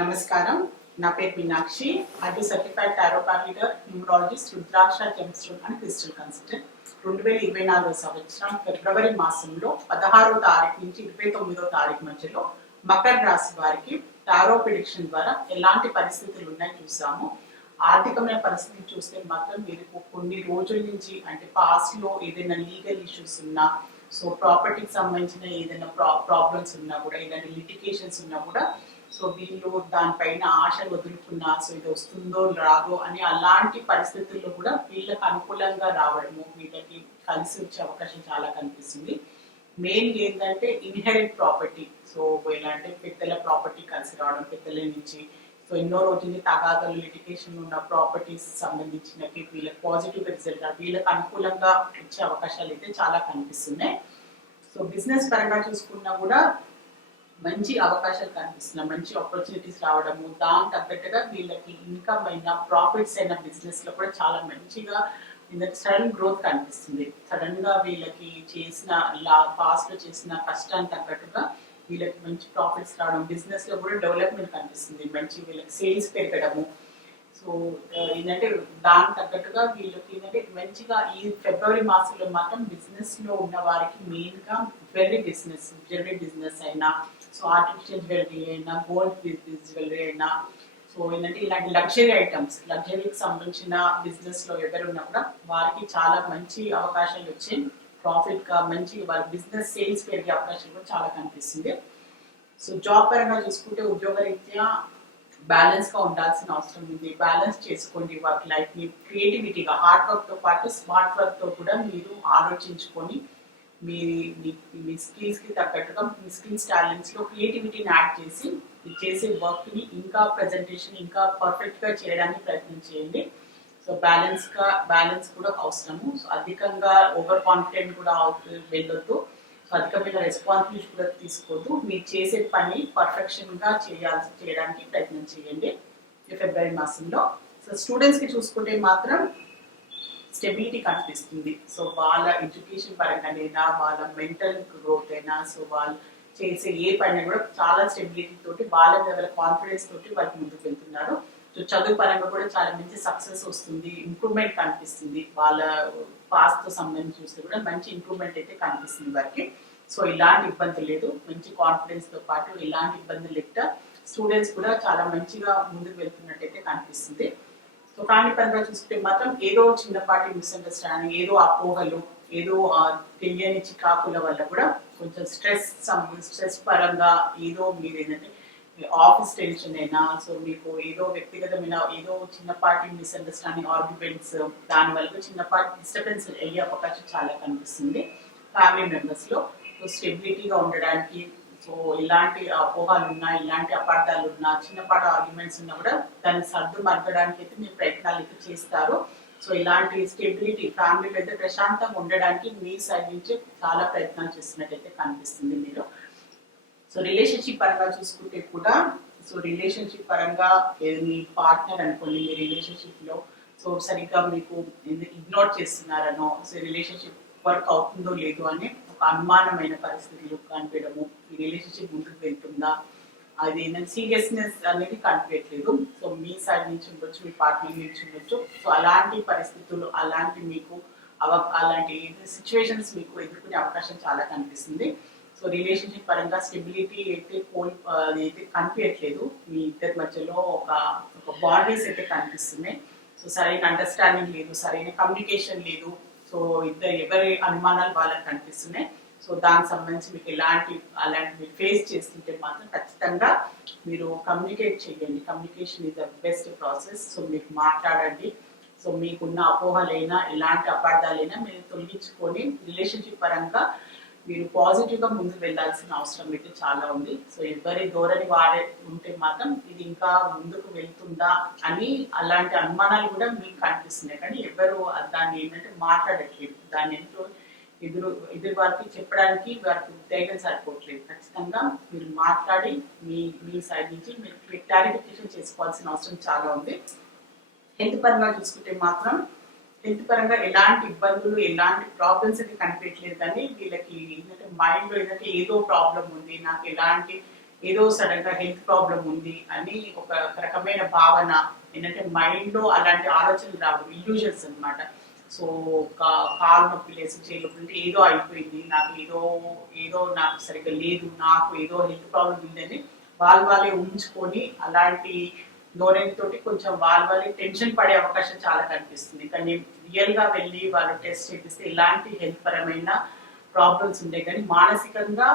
నమస్కారం. నా పేరు Meenakshi. IT certified tarot card reader, numerologist, rudraksha gemstone and crystal consultant. 2024 సంవత్సరం ఫిబ్రవరి మాసంలో 16వ తారీఖు నుంచి 29వ తారీఖు మధ్యలో మకర రాశి వారికి టారో ప్రిడిక్షన్ ద్వారా ఎలాంటి పరిస్థితులు ఉన్నాయో చూసాము. ఆర్థికమైన పరిస్థితి చూస్తే మాత్రం మీరు కొన్ని రోజుల నుంచి అంటే పాస్ట్ లో ఏదైనా లీగల్ ఇష్యూస్ ఉన్నా, సో ప్రాపర్టీకి సంబంధించిన ఏదైనా ప్రాబ్లమ్స్ ఉన్నా కూడా, ఏదైనా లిటిగేషన్స్ ఉన్నా కూడా, సో వీళ్ళు దానిపైన ఆశ వదులుకున్నా, సో ఇది వస్తుందో రాదో అని అలాంటి పరిస్థితుల్లో కూడా వీళ్ళకి అనుకూలంగా రావడము, వీళ్ళకి కలిసి వచ్చే అవకాశం చాలా కనిపిస్తుంది. మెయిన్ ఏంటంటే ఇన్హెరిట్ ప్రాపర్టీ, సో ఇలాంటి పెద్దల ప్రాపర్టీ కలిసి రావడం, పెద్దల నుంచి సో ఎన్నో రోజులు తగాదాలు లిటిగేషన్ ఉన్న ప్రాపర్టీస్ సంబంధించినవి వీళ్ళకి పాజిటివ్ రిజల్ట్, వీళ్ళకి అనుకూలంగా వచ్చే అవకాశాలు అయితే చాలా కనిపిస్తున్నాయి. సో బిజినెస్ పరంగా చూసుకున్నా కూడా మంచి అవకాశాలు కనిపిస్తున్నాయి, మంచి ఆపర్చునిటీస్ రావడము, దాని తగ్గట్టుగా వీళ్ళకి ఇన్కమ్ అయినా ప్రాఫిట్స్ అయిన బిజినెస్ లో కూడా చాలా మంచిగా సడన్ గ్రోత్ కనిపిస్తుంది. సడన్ గా వీళ్ళకి చేసిన పాస్ట్ లో చేసిన కష్టాన్ని తగ్గట్టుగా వీళ్ళకి మంచి ప్రాఫిట్స్ రావడం, బిజినెస్ లో కూడా డెవలప్మెంట్ కనిపిస్తుంది, మంచి వీళ్ళకి సేల్స్ పెరగడము. సో ఏంటంటే దానికి తగ్గట్టుగా వీళ్ళకి ఏంటంటే మంచిగా ఈ ఫిబ్రవరి మాసంలో మాత్రం బిజినెస్ లో ఉన్న వారికి మెయిన్ గా జ్యువెలరీ బిజినెస్ అయినా, సో ఆర్టిఫిషియల్ జ్యువెలరీ అయినా, గోల్డ్ జ్యువెలరీ అయినా, సో ఏంటంటే ఇలాంటి లగ్జరీ ఐటమ్స్, లగ్జరీకి సంబంధించిన బిజినెస్ లో ఎవరున్నా కూడా వారికి చాలా మంచి అవకాశాలు వచ్చి ప్రాఫిట్ గా మంచి వారి బిజినెస్ సేల్స్ పెరిగే అవకాశాలు కూడా చాలా కనిపిస్తుంది. సో జాబ్ పరంగా చూసుకుంటే ఉద్యోగరీత్యా బ్యాలెన్స్ గా ఉండాల్సిన అవసరం ఉంది. బ్యాలెన్స్ చేసుకోండి వర్క్ లైఫ్ ని. క్రియేటివిటీగా హార్డ్ వర్క్ తో పాటు స్మార్ట్ వర్క్ తో కూడా మీరు ఆలోచించుకొని మీ మీ స్కిల్స్ కి తగ్గట్టుగా మీ స్కిల్స్ టాలెంట్స్ లో క్రియేటివిటీని యాడ్ చేసి మీరు చేసే వర్క్ ని ఇంకా ప్రెజెంటేషన్ ఇంకా పర్ఫెక్ట్ గా చేయడానికి ప్రయత్నం చేయండి. సో బ్యాలెన్స్ కూడా అవసరము. సో అధికంగా ఓవర్ కాన్ఫిడెంట్ కూడా వెళ్ళొద్దు. సో అధికమైన రెస్పాన్సిబిలిటీ కూడా తీసుకోవద్దు. మీరు చేసే పని పర్ఫెక్షన్ గా చేయడానికి ప్రయత్నం చేయండి ఈ ఫిబ్రవరి మాసంలో. సో స్టూడెంట్స్ కి చూసుకుంటే మాత్రం స్టెబిలిటీ కనిపిస్తుంది. సో వాళ్ళ ఎడ్యుకేషన్ పరంగానైనా, వాళ్ళ మెంటల్ గ్రోత్ అయినా, సో వాళ్ళు చేసే ఏ పని కూడా చాలా స్టెబిలిటీ తోటి, వాళ్ళ లెవెల్ కాన్ఫిడెన్స్ తోటి వాళ్ళకి ముందుకు వెళ్తున్నారు. సో చదువు పరంగా కూడా చాలా మంచి సక్సెస్ వస్తుంది, ఇంప్రూవ్మెంట్ కనిపిస్తుంది. వాళ్ళ పాస్ తో సంబంధించి చూస్తే కూడా మంచి ఇంప్రూవ్మెంట్ అయితే కనిపిస్తుంది వారికి. సో ఇలాంటి ఇబ్బంది లేదు, మంచి కాన్ఫిడెన్స్ తో పాటు ఇలాంటి ఇబ్బందులు లేక స్టూడెంట్స్ కూడా చాలా మంచిగా ముందుకు వెళ్తున్నట్టయితే కనిపిస్తుంది. సో కానీ పరంగా చూస్తే మాత్రం ఏదో చిన్నపాటి మిస్అండర్స్టాండింగ్, ఏదో అపోహలు, ఏదో తెలియని చికాకుల వల్ల కూడా కొంచెం స్ట్రెస్ పరంగా ఏదో మీరు ఏంటంటే ఆఫీస్ టెన్షన్ అయినా, సో మీకు ఏదో వ్యక్తిగతమైన ఏదో చిన్నపాటి మిస్అండర్స్టాండింగ్, ఆర్గ్యుమెంట్స్, దాని వల్ల చిన్నపాటి డిస్టర్బెన్స్ అయ్యే అవకాశం చాలా కనిపిస్తుంది ఫ్యామిలీ మెంబర్స్ లో. సో స్టెబిలిటీగా ఉండడానికి, సో ఇలాంటి అపోహాలు ఉన్నా, ఇలాంటి అపార్థాలు ఉన్నా, చిన్నపాటి ఆర్గ్యుమెంట్స్ ఉన్నా కూడా దాన్ని సర్దు మరగడానికి అయితే మీరు ప్రయత్నాలు అయితే చేస్తారు. సో ఇలాంటి స్టెబిలిటీ ఫ్యామిలీలో అయితే ప్రశాంతంగా ఉండడానికి మీ సైడ్ నుంచి చాలా ప్రయత్నాలు చేస్తున్నట్టయితే కనిపిస్తుంది మీరు. సో రిలేషన్షిప్ పరంగా చూసుకుంటే కూడా, సో రిలేషన్షిప్ పరంగా మీ పార్ట్నర్ అనుకోండి, మీ రిలేషన్షిప్ లో సో సరిగ్గా మీకు ఇగ్నోర్ చేస్తున్నారనో, సో రిలేషన్షిప్ వర్క్ అవుతుందో లేదో అని ఒక అనుమానమైన పరిస్థితులు కనిపించడము, ఈ రిలేషన్షిప్ ముందుకు వెళ్తుందా, అది సీరియస్నెస్ అనేది కనిపించట్లేదు. సో మీ సైడ్ నుంచి ఉండొచ్చు, మీ పార్ట్నర్ నుంచి ఉండొచ్చు. సో అలాంటి పరిస్థితులు, అలాంటి మీకు అలాంటి సిచ్యువేషన్స్ మీకు ఎదుర్కొనే అవకాశం చాలా కనిపిస్తుంది. సో రిలేషన్షిప్ పరంగా స్టెబిలిటీ అయితే అయితే కనిపించట్లేదు. మీ ఇద్దరి మధ్యలో ఒక బాండరీస్ అయితే కనిపిస్తున్నాయి. సో సరైన అండర్స్టాండింగ్ లేదు, సరైన కమ్యూనికేషన్ లేదు. సో ఎవరి అనుమానాలు వాళ్ళకి కనిపిస్తున్నాయి. సో దానికి సంబంధించి మీకు అలాంటి మీరు ఫేస్ చేస్తుంటే మాత్రం ఖచ్చితంగా మీరు కమ్యూనికేట్ చేయండి. Communication is the best process. So మీకు మాట్లాడండి. సో మీకున్న అపోహలైనా, ఎలాంటి అపార్థాలైనా మీరు తొలగించుకొని రిలేషన్షిప్ పరంగా మీరు పాజిటివ్ గా ముందుకు వెళ్లాల్సిన అవసరం అయితే చాలా ఉంది. సో ఎవరి ధోరణి వాడే ఉంటే మాత్రం ఇది ఇంకా ముందుకు వెళ్తుందా అని అలాంటి అనుమానాలు కూడా మీకు కనిపిస్తున్నాయి, కానీ ఎవరు దాన్ని ఏంటంటే మాట్లాడట్లేదు. దాన్ని ఎదురు వారికి చెప్పడానికి వారికి ధైర్యం సరిపోవట్లేదు. ఖచ్చితంగా మీరు మాట్లాడి మీ సైడ్ నుంచి మీరు క్లారిఫికేషన్ చేసుకోవాల్సిన అవసరం చాలా ఉంది. హెల్త్ పరంగా చూసుకుంటే మాత్రం హెల్త్ పరంగా ఎలాంటి ఇబ్బందులు, ఎలాంటి ప్రాబ్లమ్స్ అయితే కనిపించట్లేదు, కానీ వీళ్ళకి ఏంటంటే మైండ్ లో ఏంటంటే ఏదో ప్రాబ్లం ఉంది, నాకు ఎలాంటి ఏదో సడన్ గా హెల్త్ ప్రాబ్లం ఉంది అని ఒక రకమైన భావన ఏంటంటే మైండ్ లో అలాంటి ఆలోచనలు రావు, ఇల్యూజన్స్ అన్నమాట. సో కాలు నొప్పి లేసి చేయి నొప్పి ఏదో అయిపోయింది, నాకు ఏదో ఏదో నాకు సరిగ్గా లేదు, నాకు ఏదో హెల్త్ ప్రాబ్లం ఉందని వాళ్ళే ఉంచుకొని అలాంటి ధోరణితోటి కొంచెం వాళ్ళే టెన్షన్ పడే అవకాశం చాలా కనిపిస్తుంది. కానీ రియల్ గా వెళ్ళి వాళ్ళు టెస్ట్ చేపిస్తే ఇలాంటి హెల్త్ పరమైన ప్రాబ్లమ్స్ ఉంటాయి, కానీ మానసికంగా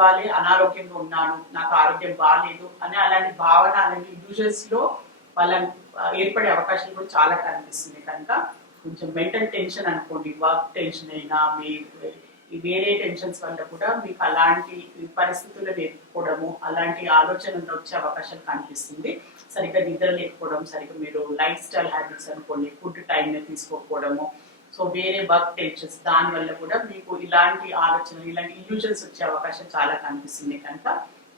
వాళ్ళే అనారోగ్యంగా ఉన్నాను, నాకు ఆరోగ్యం బాగాలేదు అని అలాంటి భావన అలాంటి ఇల్యూజన్స్ లో వాళ్ళని ఏర్పడే అవకాశం కూడా చాలా కనిపిస్తుంది. కనుక కొంచెం మెంటల్ టెన్షన్ అనుకోండి, వర్క్ టెన్షన్ అయినా మీ వేరే టెన్షన్స్ వల్ల కూడా మీకు అలాంటి పరిస్థితులను ఎదుర్కోవడము, అలాంటి ఆలోచనలు వచ్చే అవకాశం కనిపిస్తుంది. సరిగ్గా నిద్ర లేకపోవడం, సరిగ్గా మీరు లైఫ్ స్టైల్ హ్యాబిట్స్ అనుకోండి, ఫుడ్ టైంలో తీసుకోకపోవడము, సో వేరే వర్క్ టెన్షన్స్ దాని వల్ల కూడా మీకు ఇలాంటి ఆలోచనలు ఇలాంటి ఇల్యూజన్స్ వచ్చే అవకాశం చాలా కనిపిస్తుంది. కనుక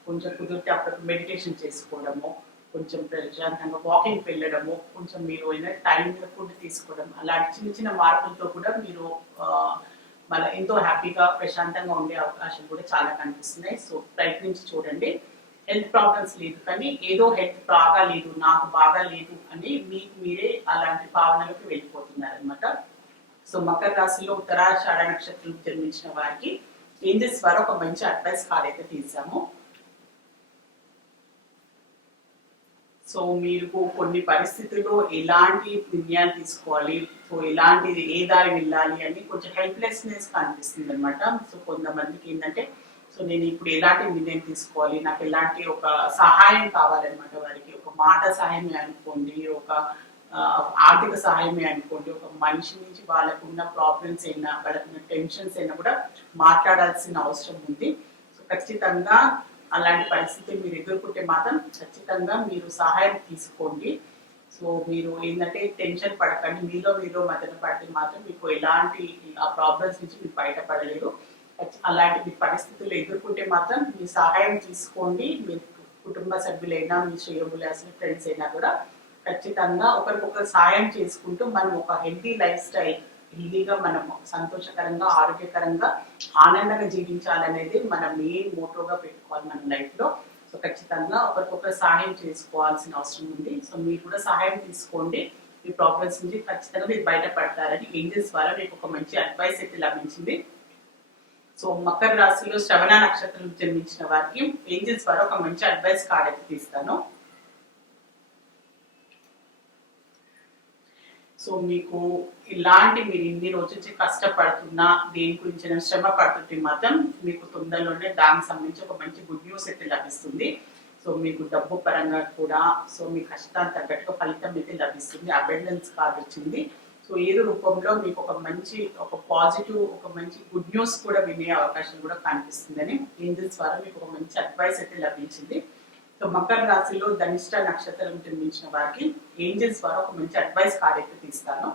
కొంచెం కుదిరితే అప్పుడు మెడిటేషన్ చేసుకోవడము, కొంచెం ప్రశాంతంగా వాకింగ్ వెళ్ళడము, కొంచెం మీరు టైం మీద ఫుడ్ తీసుకోవడం, అలాంటి చిన్న చిన్న మార్పులతో కూడా మీరు మళ్ళీ ఎంతో హ్యాపీగా ప్రశాంతంగా ఉండే అవకాశం కూడా చాలా కనిపిస్తున్నాయి. సో ప్రయత్నించి చూడండి. హెల్త్ ప్రాబ్లమ్స్ లేదు, కానీ ఏదో హెల్త్ బాగా లేదు, నాకు బాగా లేదు అని మీకు మీరే అలాంటి భావనలకు వెళ్ళిపోతున్నారు అనమాట. సో మకర రాశిలో ఉత్తరాషాఢ నక్షత్రం జన్మించిన వారికి ఏంజెస్ వారు ఒక మంచి అడ్వైస్ కార్డ్ అయితే తీసాము. సో మీరు కొన్ని పరిస్థితుల్లో ఎలాంటి నిర్ణయాలు తీసుకోవాలి, సో ఎలాంటిది ఏ దారి వెళ్ళాలి అని కొంచెం హెల్ప్లెస్నెస్ కనిపిస్తుంది అనమాట. సో కొంతమందికి ఏంటంటే సో నేను ఇప్పుడు ఎలాంటి నిర్ణయం తీసుకోవాలి, నాకు ఎలాంటి ఒక సహాయం కావాలన్నమాట. వారికి ఒక మాట సహాయమే అనుకోండి, ఒక ఆర్థిక సహాయమే అనుకోండి, ఒక మనిషి నుంచి వాళ్ళకున్న ప్రాబ్లమ్స్ అయినా వాళ్ళకున్న టెన్షన్స్ అయినా కూడా మాట్లాడాల్సిన అవసరం ఉంది. సో ఖచ్చితంగా అలాంటి పరిస్థితి మీరు ఎదుర్కొంటే మాత్రం ఖచ్చితంగా మీరు సహాయం తీసుకోండి. సో మీరు ఏంటంటే టెన్షన్ పడకండి, మీలో మదన పడితే మాత్రం మీకు ఎలాంటి ఆ ప్రాబ్లమ్స్ నుంచి మీరు బయటపడలేరు. అలాంటి మీ పరిస్థితులు ఎదుర్కొంటే మాత్రం మీ సహాయం తీసుకోండి. మీ కుటుంబ సభ్యులైనా, మీ శ్రేయోభిలాషులు, ఫ్రెండ్స్ అయినా కూడా ఖచ్చితంగా ఒకరికొకరు సహాయం చేసుకుంటూ మనం ఒక హెల్తీ లైఫ్ స్టైల్, హెల్తీగా మనం సంతోషకరంగా, ఆరోగ్యకరంగా, ఆనందంగా జీవించాలనేది మనం మెయిన్ మోటోగా పెట్టుకోవాలి మన లైఫ్ లో. సో ఖచ్చితంగా ఒకరికొకరు సహాయం చేసుకోవాల్సిన అవసరం ఉంది. సో మీరు కూడా సహాయం తీసుకోండి, మీ ప్రాబ్లమ్స్ నుంచి ఖచ్చితంగా మీరు బయటపడతారని ఏంజెల్స్ ద్వారా మీకు ఒక మంచి అడ్వైస్ అయితే లభించింది. సో మకర రాశిలో శ్రవణ నక్షత్రం జన్మించిన వారికి ఏంజెల్స్ ద్వారా ఒక మంచి అడ్వైస్ కార్డ్ అయితే తీస్తాను. సో మీకు ఇలాంటి మీరు ఇన్ని రోజుల నుంచి కష్టపడుతున్నా, దేని గురించి శ్రమ పడుతుంటే మాత్రం మీకు తొందరలోనే దానికి సంబంధించి ఒక మంచి గుడ్ న్యూస్ అయితే లభిస్తుంది. సో మీకు డబ్బు పరంగా కూడా సో మీ కష్టానికి తగ్గట్టుగా ఫలితం అయితే లభిస్తుంది. అబెండెన్స్ కార్డ్ వచ్చింది. సో ఏదో రూపంలో మీకు ఒక మంచి ఒక పాజిటివ్ ఒక మంచి గుడ్ న్యూస్ కూడా వినే అవకాశం కూడా కనిపిస్తుందని ఏంజెల్స్ ద్వారా మీకు ఒక మంచి అడ్వైస్ అయితే లభించింది. సో మకర రాశిలో ధనిష్ట నక్షత్రం జన్మించిన వారికి ఏంజెల్స్ ద్వారా ఒక మంచి అడ్వైస్ కార్డ్ అయితే తీస్తాను.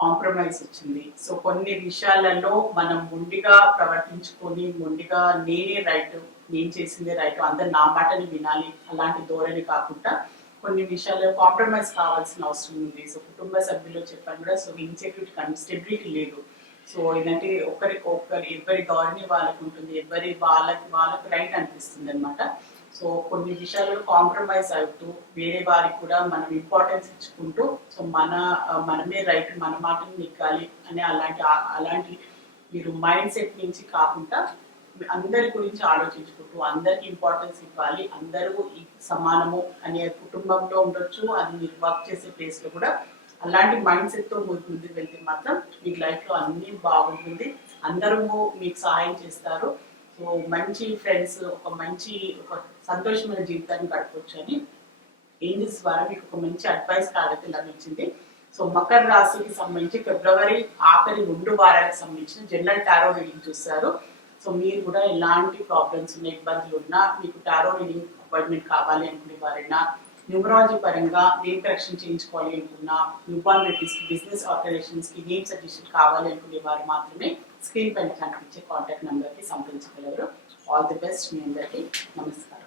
కాంప్రమైజ్ వచ్చింది. సో కొన్ని విషయాలలో మనం మొండిగా ప్రవర్తించుకొని మొండిగా నేనే రైట్, నేను చేసిందే రైట్, అందరు నా మాటని వినాలి అలాంటి ధోరణి కాకుండా కొన్ని విషయాల్లో కాంప్రమైజ్ కావాల్సిన అవసరం ఉంది. సో కుటుంబ సభ్యులు చెప్పాను కూడా సో ఇన్సెక్యూరిటీ కానీ స్టెబిలిటీ లేదు. సో ఏంటంటే ఎవరి ధోరణి వాళ్ళకు ఉంటుంది, వాళ్ళకి రైట్ అనిపిస్తుంది అనమాట. సో కొన్ని విషయాల్లో కాంప్రమైజ్ అవుతూ వేరే వారికి కూడా మనం ఇంపార్టెన్స్ ఇచ్చుకుంటూ సో మనమే రైట్, మన మాటని నెగ్గాలి అనే అలాంటి మీరు మైండ్ సెట్ నుంచి కాకుండా అందరి గురించి ఆలోచించుకుంటూ అందరికి ఇంపార్టెన్స్ ఇవ్వాలి, అందరూ సమానము అనే కుటుంబంలో ఉండొచ్చు, అది మీరు వర్క్ చేసే ప్లేస్ లో కూడా అలాంటి మైండ్ సెట్ తో ముందుకు వెళ్తే మాత్రం మీకు లైఫ్ లో అన్ని బాగుంటుంది, అందరూ మీకు సహాయం చేస్తారు. సో మంచి ఫ్రెండ్స్, ఒక మంచి ఒక సంతోషమైన జీవితాన్ని గడపవచ్చు అని ఏంజెల్స్ ద్వారా మీకు ఒక మంచి అడ్వైస్ కార్డ్ లభించింది. సో మకర రాశికి సంబంధించి ఫిబ్రవరి ఆఖరి 2 వారాలకు సంబంధించిన జనరల్ టారో రీడింగ్ చూస్తారు. సో మీరు కూడా ఎలాంటి ప్రాబ్లమ్స్ ఉన్న ఇబ్బందులు ఉన్నా, మీకు టారో రీడింగ్ అపాయింట్మెంట్ కావాలి అనుకునే వారైనా, న్యూమరాలజీ పరంగా నేమ్ కరెక్షన్ చేయించుకోవాలి అనుకున్నా, న్యూబార్న్ బేబీస్ కి, బిజినెస్ ఆర్గనైజేషన్స్ కి నేమ్ సజెషన్ కావాలి అనుకునే వారు మాత్రమే స్క్రీన్ పైన కనిపించే కాంటాక్ట్ నెంబర్ కి సంప్రదించగలరు. ఆల్ ది బెస్ట్ మీ అందరికీ. నమస్కారం.